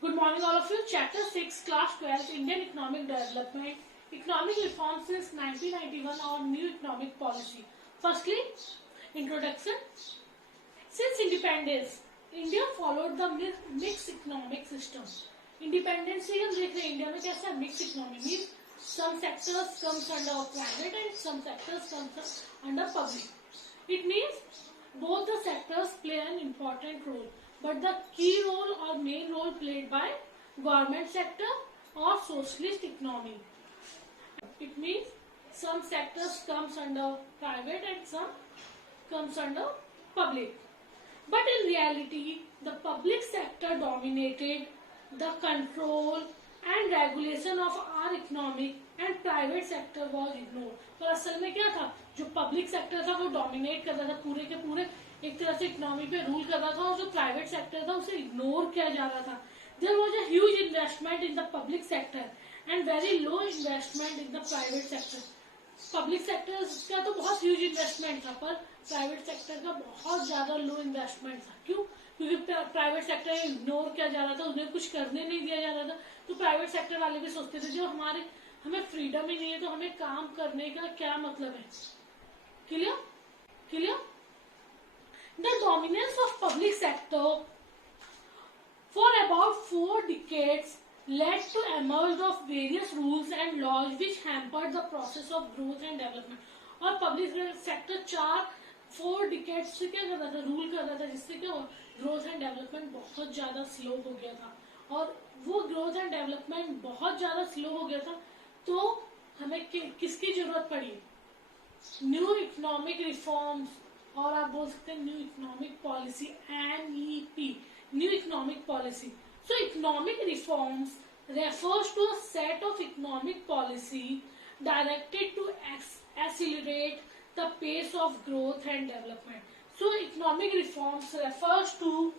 Good morning all of you. Chapter 6, Class 12, Indian Economic Development, Economic Reforms since 1991 or New Economic Policy. Firstly, introduction. Since independence, India followed the mixed economic system. Independence से हम देख रहे हैं इंडिया में कैसा mixed economy means some sectors comes under private and some sectors comes under public. It means both the sectors play an important role, but the key role or main role played by government sector or socialist economy. It means some sectors comes under private and some comes under public. But in reality, the public sector dominated the control and regulation of our economic and private sector was ignored. तो असल में क्या था, जो public sector था वो डोमिनेट कर रहा था पूरे के पूरे एक तरह से इकोनॉमी पे रूल कर रहा था, और जो प्राइवेट सेक्टर था उसे इग्नोर किया जा रहा था. There was a huge investment in the public sector and very low investment in the private sector. Public sector का तो बहुत ह्यूज इन्वेस्टमेंट था, पर प्राइवेट सेक्टर का बहुत ज्यादा लो इन्वेस्टमेंट था. क्यों? क्योंकि प्राइवेट सेक्टर इग्नोर किया जा रहा था, उन्हें कुछ करने नहीं दिया जा रहा था. तो प्राइवेट सेक्टर वाले भी सोचते थे जो हमें फ्रीडम ही नहीं है तो हमें काम करने का क्या मतलब है. Clear? The dominance of public sector for about 4 decades led to emerge of various rules and laws which hampered the process of growth and development. और पब्लिक सेक्टर 4 डिकेड्स से क्या कर रहा था, रूल कर रहा था, जिससे क्या ग्रोथ एंड डेवलपमेंट बहुत ज्यादा स्लो हो गया था. और वो ग्रोथ एंड डेवलपमेंट बहुत ज्यादा स्लो हो गया था, तो हमें किसकी जरूरत पड़ी? न्यू इकोनॉमिक रिफॉर्म्स, और आप बोल सकते हैं new economic policy, NEP, new economic policy. So economic reforms refers to a set of economic policy directed to accelerate the pace of growth and development. So economic reforms refers to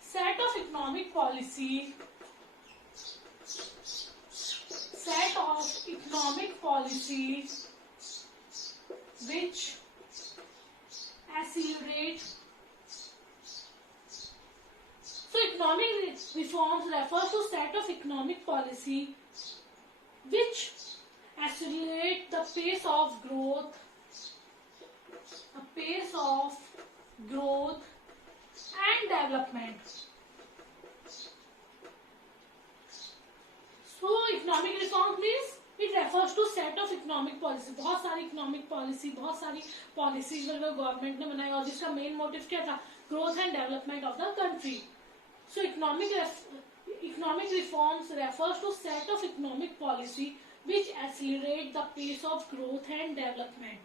set of economic policy which accelerate. So economic reforms refers to set of economic policy which accelerate the pace of growth and development. So economic reform means it refers to set of economic policy. बहुत सारी economic policy, बहुत सारी policies government ने बनाई और जिसका main motive क्या था? Growth and development of the country. So economic reforms refers to set of economic policy which accelerate the pace of growth and development.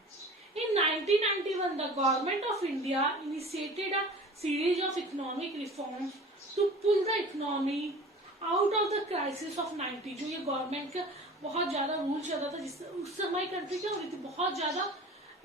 In 1991, the government of India initiated a series of economic reforms to pull the economy out of the crisis of 90. जो ये गवर्नमेंट का बहुत ज्यादा रूल चल रहा था, जिससे उस समय कंट्री क्या हो रही थी, बहुत ज्यादा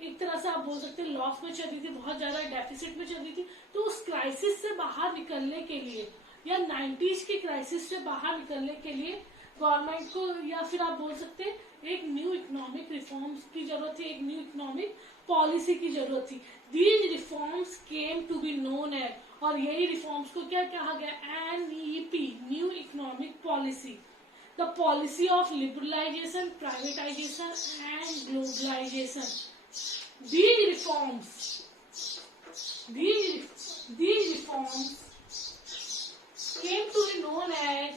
एक तरह से आप बोल सकते हैं लॉस में चल रही थी, बहुत ज्यादा डेफिसिट में चल रही थी. तो उस क्राइसिस से बाहर निकलने के लिए या 90s की क्राइसिस से बाहर निकलने के लिए गवर्नमेंट को, या फिर आप बोल सकते हैं एक न्यू इकोनॉमिक रिफॉर्म्स की जरूरत थी, एक न्यू इकोनॉमिक पॉलिसी की जरूरत थी. These reforms came to be known as, और यही रिफॉर्म्स को क्या कहा गया? NEP, new economic policy. The policy of liberalisation, privatisation and globalisation. These reforms came to be known as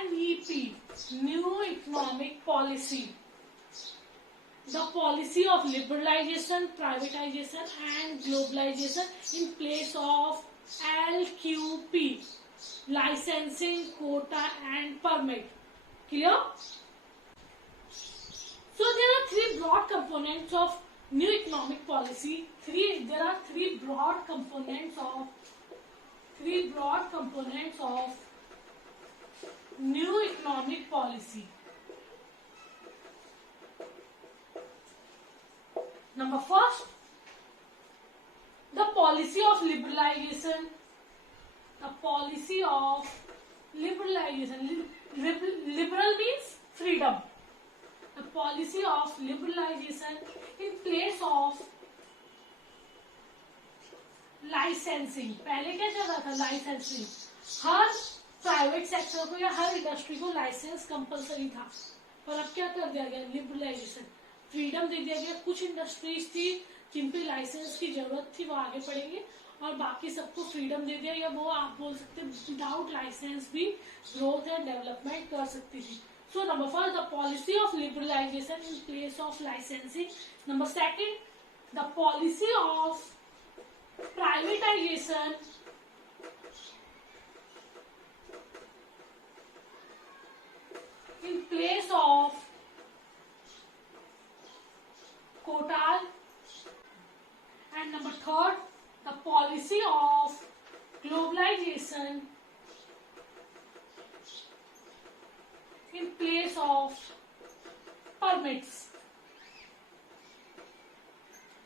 NEP, New Economic Policy. The policy of liberalization, privatization and globalization in place of LQP, licensing, quota and permit. Clear? So there are 3 broad components of new economic policy. There are 3 broad components of new economic policy. Number first, the policy of liberalization. The policy of liberalization. Liberal means freedom. The policy of liberalisation in place of licensing. पहले क्या चल रहा था, लाइसेंसिंग, हर private sector को या हर इंडस्ट्री को licence compulsory था, पर अब क्या कर दिया गया, लिबरलाइजेशन, फ्रीडम दे दिया गया। कुछ इंडस्ट्रीज थी जिन पे लाइसेंस की जरूरत थी वो आगे बढ़ेंगे, और बाकी सबको फ्रीडम दे दिया, या वो आप बोल सकते हैं विदाउट लाइसेंस भी ग्रोथ एंड डेवलपमेंट कर सकती थी। So number first, the policy of liberalisation in place of licensing. Number second, the policy of privatisation in place of quotas, and number third, the policy of globalization in place of permits.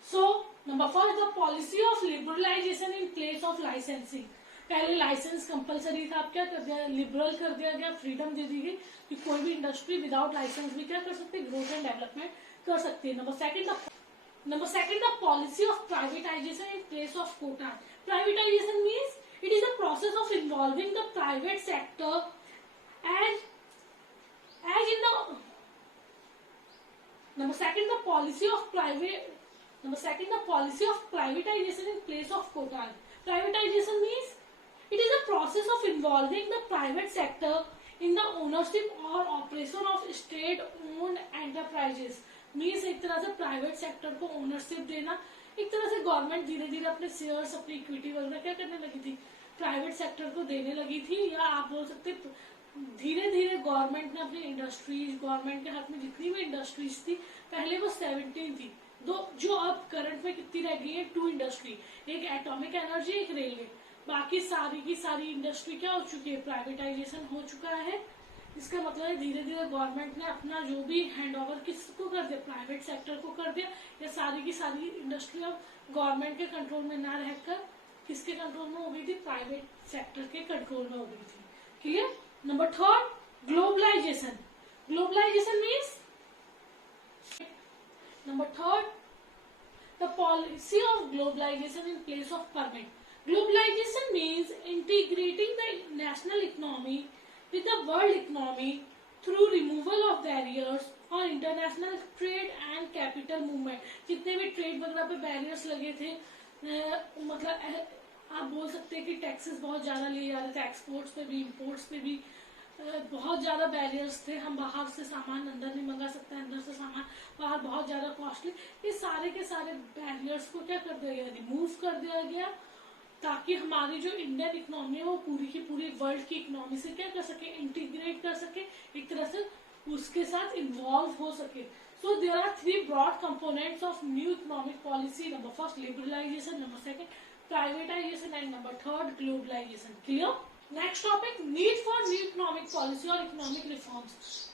So number first, the policy of liberalization in place of licensing. पहले licence compulsory था, अब क्या कर दिया, लिबरल कर दिया गया, फ्रीडम दे दी गई कि कोई भी इंडस्ट्री विदाउट लाइसेंस भी क्या कर सकती है, ग्रोथ एंड डेवलपमेंट कर सकती है। Number second, the policy of privatisation in place of quota. Privatisation means it is the process of involving the private sector as in the number second the policy of privatization in place of quota. Privatization means it is a process of involving the private sector in the ownership or operation of state owned enterprises. Means एक तरह से private sector को ओनरशिप देना, एक तरह से गवर्नमेंट धीरे धीरे अपने शेयर्स, अपनी इक्विटी वगैरह क्या करने लगी थी, प्राइवेट सेक्टर को देने लगी थी, या आप बोल सकते धीरे धीरे गवर्नमेंट ने अपनी इंडस्ट्रीज, गवर्नमेंट के हाथ में जितनी भी इंडस्ट्रीज थी, पहले वो 17 थी, दो जो अब करंट में कितनी रह गई है, 2 इंडस्ट्री, एक एटॉमिक एनर्जी, एक रेलवे, बाकी सारी की सारी इंडस्ट्री क्या हो चुकी है, प्राइवेटाइजेशन हो चुका है। इसका मतलब है धीरे धीरे गवर्नमेंट ने अपना जो भी हैंड ओवर किसको कर दिया, प्राइवेट सेक्टर को कर दिया, या सारी की सारी इंडस्ट्री अब गवर्नमेंट के कंट्रोल में ना रहकर किसके कंट्रोल में हो गई थी, प्राइवेट सेक्टर के कंट्रोल में हो गई थी। Clear. Number third, globalisation. Globalisation means number third, the policy of globalization in place of permit. Globalization means integrating the national economy with the world economy through removal of barriers और international trade and capital movement. जितने भी ट्रेड वगैरह पे बैरियर्स लगे थे, मतलब आप बोल सकते हैं कि टैक्सेस बहुत ज्यादा लिए जा रहे थे, एक्सपोर्ट्स पे भी इम्पोर्ट्स पे भी बहुत ज्यादा बैरियर्स थे, हम बाहर से सामान अंदर नहीं मंगा सकते, अंदर से सामान बाहर बहुत ज्यादा कॉस्टली, ये सारे के सारे बैरियर्स को क्या कर दिया गया, रिमूव कर दिया गया, ताकि हमारी जो इंडियन इकोनॉमी है वो पूरी की पूरी वर्ल्ड की इकोनॉमी से क्या कर सके, इंटीग्रेट कर सके, एक तरह से उसके साथ इन्वॉल्व हो सके। So there are 3 broad components of new economic policy. Number first, liberalisation, number second, privatisation, and number third, globalisation. Clear. Next topic, need for new economic policy और इकोनॉमिक रिफॉर्म्स।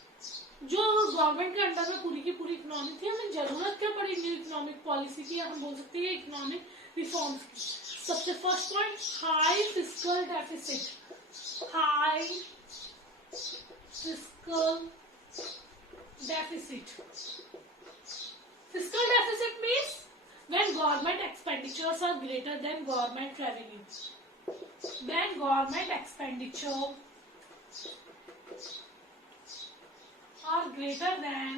जो गवर्नमेंट के under में पूरी की पूरी इकोनॉमी थी, हमें जरूरत क्या पड़ी न्यू इकोनॉमिक पॉलिसी की, हम बोल सकते हैं इकोनॉमिक रिफॉर्म्स की। सबसे first point, high fiscal deficit. High fiscal deficit. Fiscal deficit means when government expenditures are greater than government revenue. When government expenditure are greater than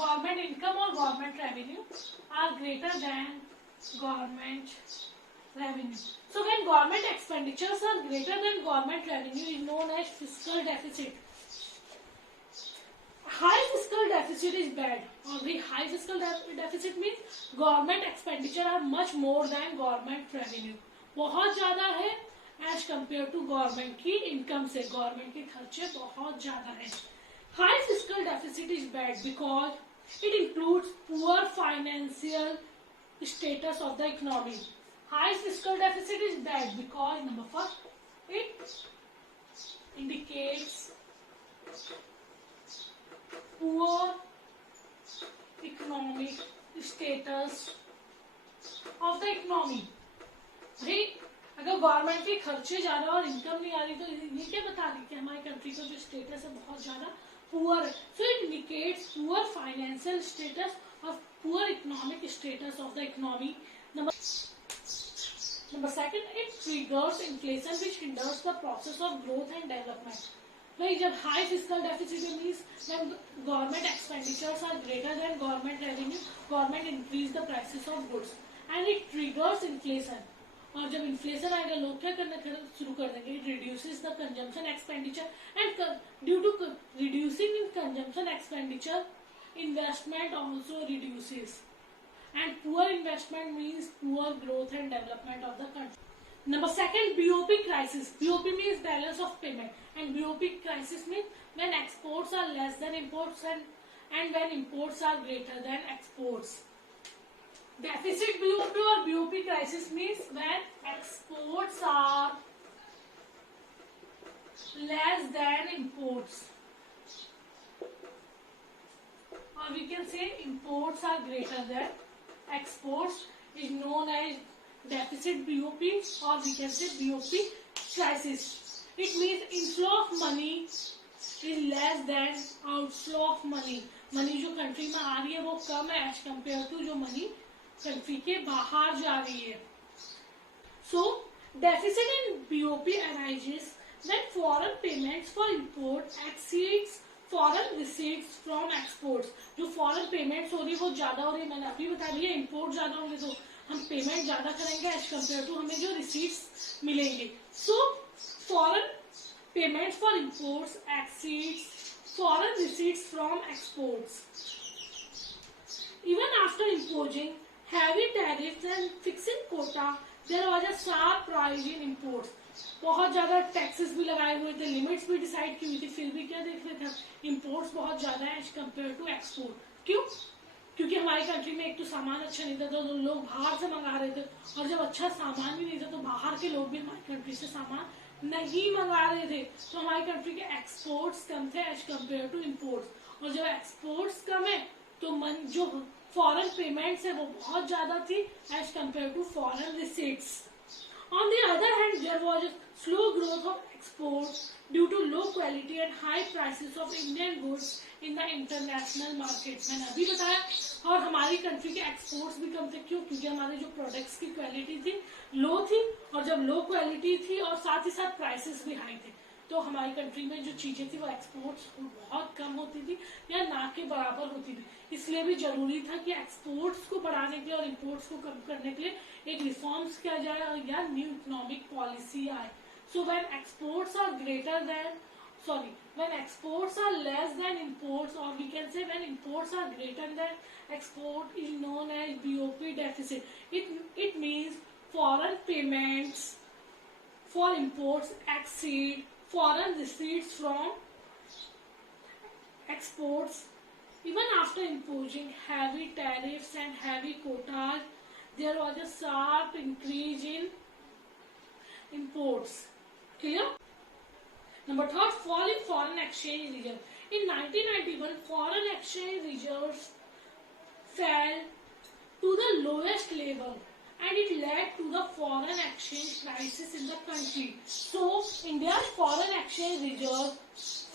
government income or government revenue are greater than government revenue. So when government expenditures are greater than government revenue is known as fiscal deficit. High fiscal deficit is bad. Already high fiscal deficit means government expenditure are much more than government revenue. बहुत ज्यादा है as compared to government की income से, government के खर्चे बहुत ज्यादा है। High fiscal deficit is bad because it includes poor financial status of the economy. High fiscal deficit is bad because number first, it indicates poor economic status of the economy. भाई अगर गवर्नमेंट के खर्चे ज्यादा और इनकम नहीं आ रही तो ये क्या बता रही कि हमारी कंट्री का जो स्टेटस है बहुत बहुत ज्यादा पुअर है. So it indicates poor financial status और poor economic status of the economy. Number second, it triggers inflation which hinders the process of growth and development. भाई जब high fiscal deficit means when government expenditures are greater than government revenue, government increase the prices of goods and it triggers inflation. और जब इन्फ्लेशन आएगा लोग क्या करना शुरू कर देंगे. It reduces the consumption expenditure and due to reducing in consumption expenditure, investment also reduces. And poor investment means poor growth and development of the country. Number second, BOP crisis. BOP means balance of payment, and BOP crisis means when exports are less than imports and when imports are greater than exports. Deficit BOP or BOP crisis means when exports are less than imports, or we can say imports are greater than exports, is known as deficit BOP, or we can say BOP crisis. It means inflow of money is less than outflow of money. Money जो कंट्री में आ रही है वो कम है as compare to जो money country के बाहर जा रही है. So deficit in BOP arises when foreign payments for import exceeds foreign receipts from exports. जो फॉरेन पेमेंट्स हो रही है वो ज्यादा हो रही है. मैंने अभी बता दिया इम्पोर्ट ज्यादा होंगे तो हम पेमेंट ज्यादा करेंगे एज कम्पेयर टू हमें जो रिसीट्स मिलेंगे. So foreign payments for imports exceeds foreign receipts from exports. Even after imposing heavy tariffs and fixing quota there was a sharp rise in imports. बहुत ज्यादा टैक्सेस भी लगाए हुए थे, लिमिट्स भी डिसाइड की हुई थी, फिर भी क्या देख रहे थे इम्पोर्ट्स बहुत ज्यादा है एज कम्पेयर टू एक्सपोर्ट. क्यों? क्योंकि हमारी कंट्री में एक तो सामान अच्छा नहीं था तो लोग बाहर से मंगा रहे थे, और जब अच्छा सामान भी नहीं था तो बाहर के लोग भी हमारी कंट्री से सामान नहीं मंगा रहे थे. तो हमारी कंट्री के एक्सपोर्ट्स कम थे एज कम्पेयर टू इम्पोर्ट्स. और जब एक्सपोर्ट्स कम है तो जो फॉरेन पेमेंट्स है वो बहुत ज्यादा थी as compare to foreign receipts. On the other hand, there was a slow growth of exports due to low quality and high prices of Indian goods in the international markets. मैंने अभी बताया. और हमारी कंट्री के एक्सपोर्ट्स भी कम थे. क्यों? क्योंकि हमारे जो प्रोडक्ट्स की क्वालिटी थी लो थी, और जब लो क्वालिटी थी और साथ ही साथ प्राइसेस भी हाई थे तो हमारी कंट्री में जो चीजें थी वो एक्सपोर्ट्स बहुत कम होती थी या ना के बराबर होती थी. इसलिए भी जरूरी था कि एक्सपोर्ट्स को बढ़ाने के लिए और इम्पोर्ट्स को कम करने के लिए एक रिफॉर्म्स किया जाए और या न्यू इकोनॉमिक पॉलिसी आए. So when exports are greater than when exports are less than imports, or we can say when imports are greater than export, is known as BOP deficit. It means foreign payments for imports exceed foreign receipts from exports. Even after imposing heavy tariffs and heavy quotas, there was a sharp increase in imports. Clear? Number third, fall in foreign exchange reserve. In 1991, foreign exchange reserves fell to the lowest level, and it led to the foreign exchange crisis in the country. So, India's foreign exchange reserve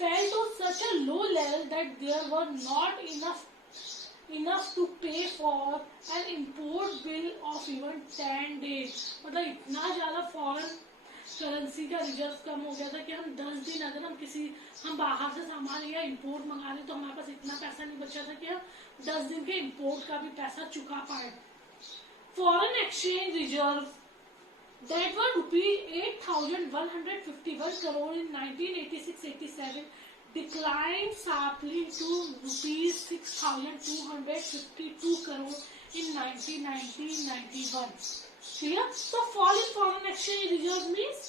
fell to such a low level that there were not enough to pay for an import bill of even 10 days. मतलब इतना ज़्यादा foreign currency का रिजर्व कम हो गया था कि हम 10 दिन अगर हम बाहर से सामान या इंपोर्ट मंगा रहे तो हमारे पास इतना पैसा नहीं बचा था कि हम 10 दिन के इंपोर्ट का भी पैसा चुका पाए. Foreign exchange reserve that were ₹8,151 crore in 1986-87 declined sharply to ₹6,252 crore in 1990-91. Clear? So fall in foreign exchange reserve means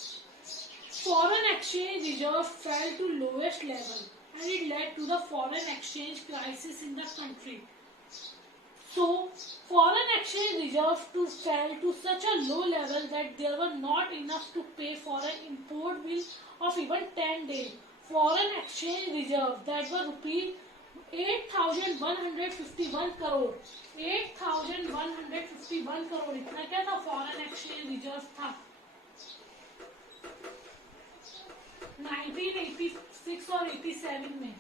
foreign exchange reserve fell to lowest level and it led to the foreign exchange crisis in the country. So foreign exchange reserve fell to such a low level that there were not enough to pay for an import bill of even 10 days. Foreign exchange reserve that were ₹8,151 crore. 8,151 crore इतना क्या था foreign exchange reserve था. 1986 6 और 87 में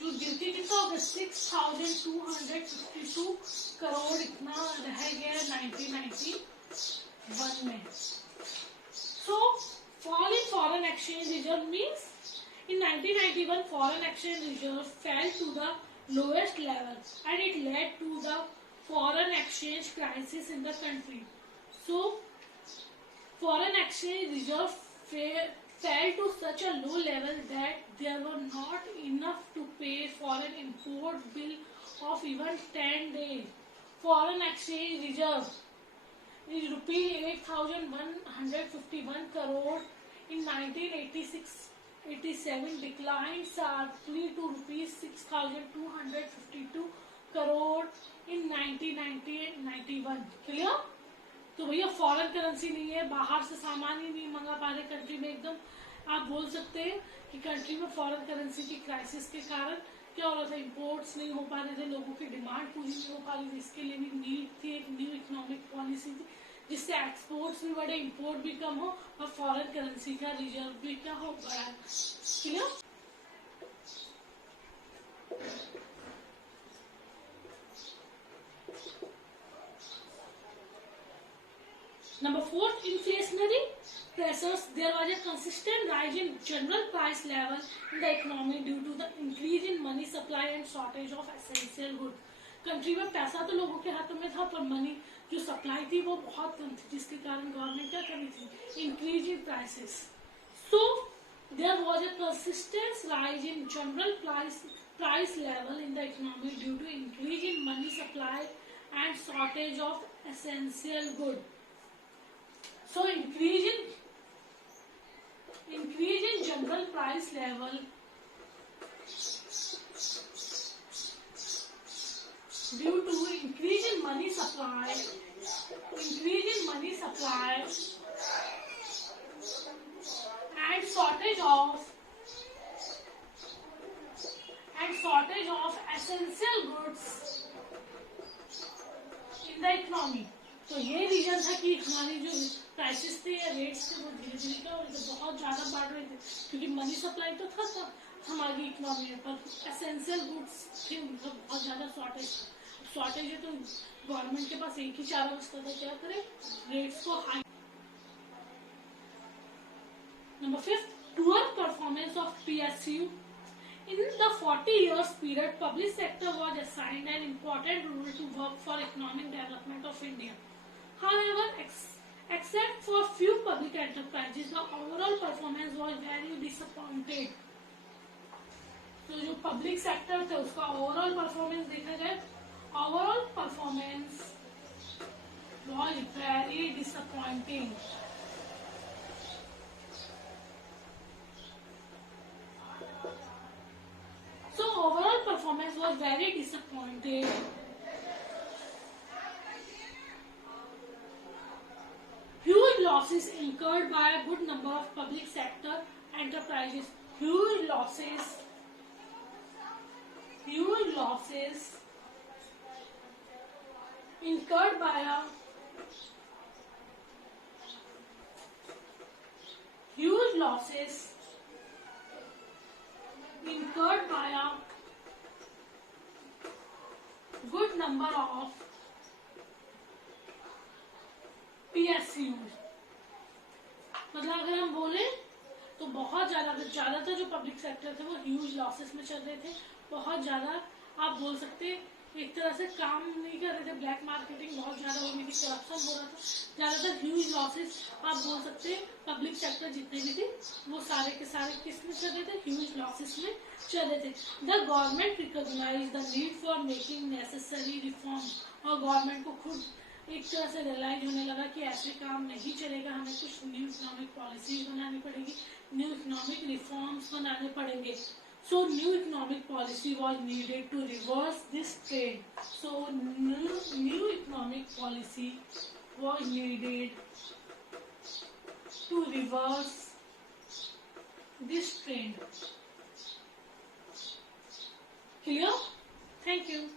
जो गिनती कितना हो गया 6,252 करोड़ इतना रह गया 1991 में. So fall in foreign exchange reserve means in 1991 foreign exchange reserve fell to the lowest level and it led to the foreign exchange crisis in the country. So foreign exchange reserve fell to such a low level that there were not enough to pay for an import bill of even 10 days. Foreign exchange reserve is rupees 8,151 crore in 1986-87 declined sharply to rupees 6,252 crore in 1990-91. Clear? तो भैया foreign currency नहीं है, बाहर से सामान ही नहीं मंगा पा रहे कंट्री में. एकदम आप बोल सकते हैं कि कंट्री में फॉरेन करेंसी की क्राइसिस के कारण क्या हो रहा था, इंपोर्ट्स नहीं हो पा रहे थे, लोगों की डिमांड पूरी नहीं हो पा रही थी. इसके लिए भी नीड थी एक न्यू इकोनॉमिक पॉलिसी थी जिससे एक्सपोर्ट्स भी बढ़े, इंपोर्ट भी कम हो और फॉरेन करेंसी का रिजर्व भी क्या हो बढ़ा. Clear? Number 4, inflationary pressures. There was a consistent rise in general price level in the economy due to the increase in money supply and shortage of essential goods. Country में पैसा तो लोगों के हाथों में था पर मनी जो सप्लाई थी वो बहुत कम थी, जिसके कारण गवर्नमेंट क्या कर रही थी, increase in prices. So there was a consistent rise in general price level in the economy due to increase in money supply and shortage of essential good. So increase in general price level due to increase in money supply and shortage of essential goods in the economy. तो ये रीजन था कि हमारी जो प्राइसेस थे या रेट्स थे वो धीरे धीरे क्या हो रहे थे, बहुत ज्यादा बढ़ रहे थे क्योंकि मनी सप्लाई तो था सब हमारी इकोनॉमी में, पर एसेंशियल गुड्स थे उनका बहुत ज्यादा शॉर्टेज है. तो गवर्नमेंट के पास एक ही चारा बचता था, क्या करे, रेट्स को high. Number 5, poor performance of PSU. In the 40 years period, public sector was assigned an important role to work for economic development of India. However, except for few public enterprises, the overall performance was very disappointed. तो जो public sector थे उसका overall performance देखा जाए, overall performance was very disappointing. So overall performance was very disappointing. Huge losses incurred by a good number of public sector enterprises. Huge losses incurred by a good number of PSUs. मतलब अगर हम बोले तो बहुत ज्यादातर जो public sector थे वो ह्यूज लॉसेस में चल रहे थे. बहुत ज्यादा आप बोल सकते एक तरह से काम नहीं कर रहे थे, ब्लैक मार्केटिंग बहुत ज्यादा हो रही थी, करप्शन हो रहा था, ज्यादातर ह्यूज लॉसेस आप बोल सकते हैं. पब्लिक सेक्टर जितने भी थे वो सारे के सारे किस में चल रहे थे, ह्यूज लॉसेस में चल रहे थे. The government recognise the need for making necessary reform. और गवर्नमेंट को खुद एक तरह से रियलाइज होने लगा कि ऐसे काम नहीं चलेगा, हमें कुछ न्यू इकोनॉमिक पॉलिसीज बनानी पड़ेगी, न्यू इकोनॉमिक रिफॉर्म्स बनाने पड़ेंगे. So new economic policy was needed to reverse this trend. So new economic policy was needed to reverse this trend. Clear? Thank you.